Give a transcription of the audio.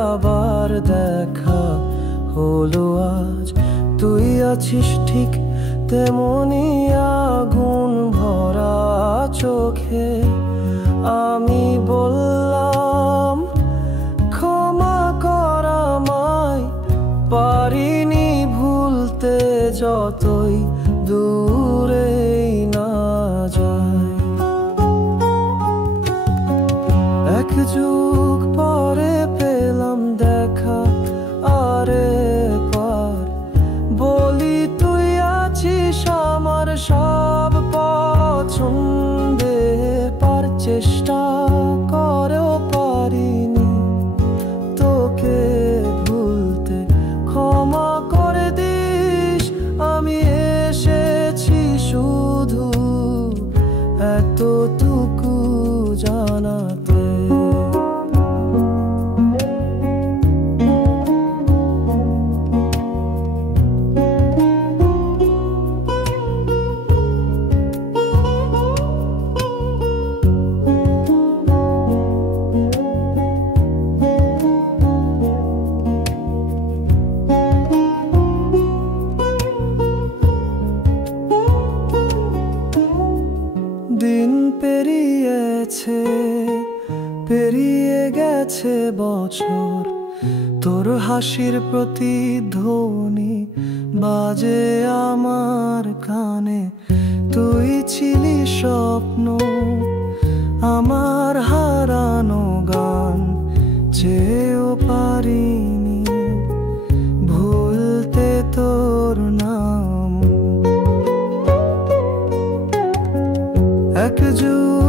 আবার দেখা হলো আজ। তুই আছিস ঠিক তেমনি আগুন ভরা চোখে। আমি বললাম ক্ষমা কর আমায়, পারিনি ভুলতে যতই দূরেই না যায়। এক যুগ পরে পেলাম দেখা আরে পার, বলি তুই আছিস আমার সব পছন্দে পার। চেষ্টা করেও পারিনি তোকে ভুলতে, ক্ষমা করে দিস। আমি এসেছি শুধু এতটুকু জানাতে। দিন পেরিয়ে গেছে বছর, তোর হাসির প্রতিধ্বনি বাজে আমার কানে। তুই ছিলি স্বপ্ন, আমার হারানো গান, চেয়েও পারিনি ভুলতে তোর নাম। এক যুগ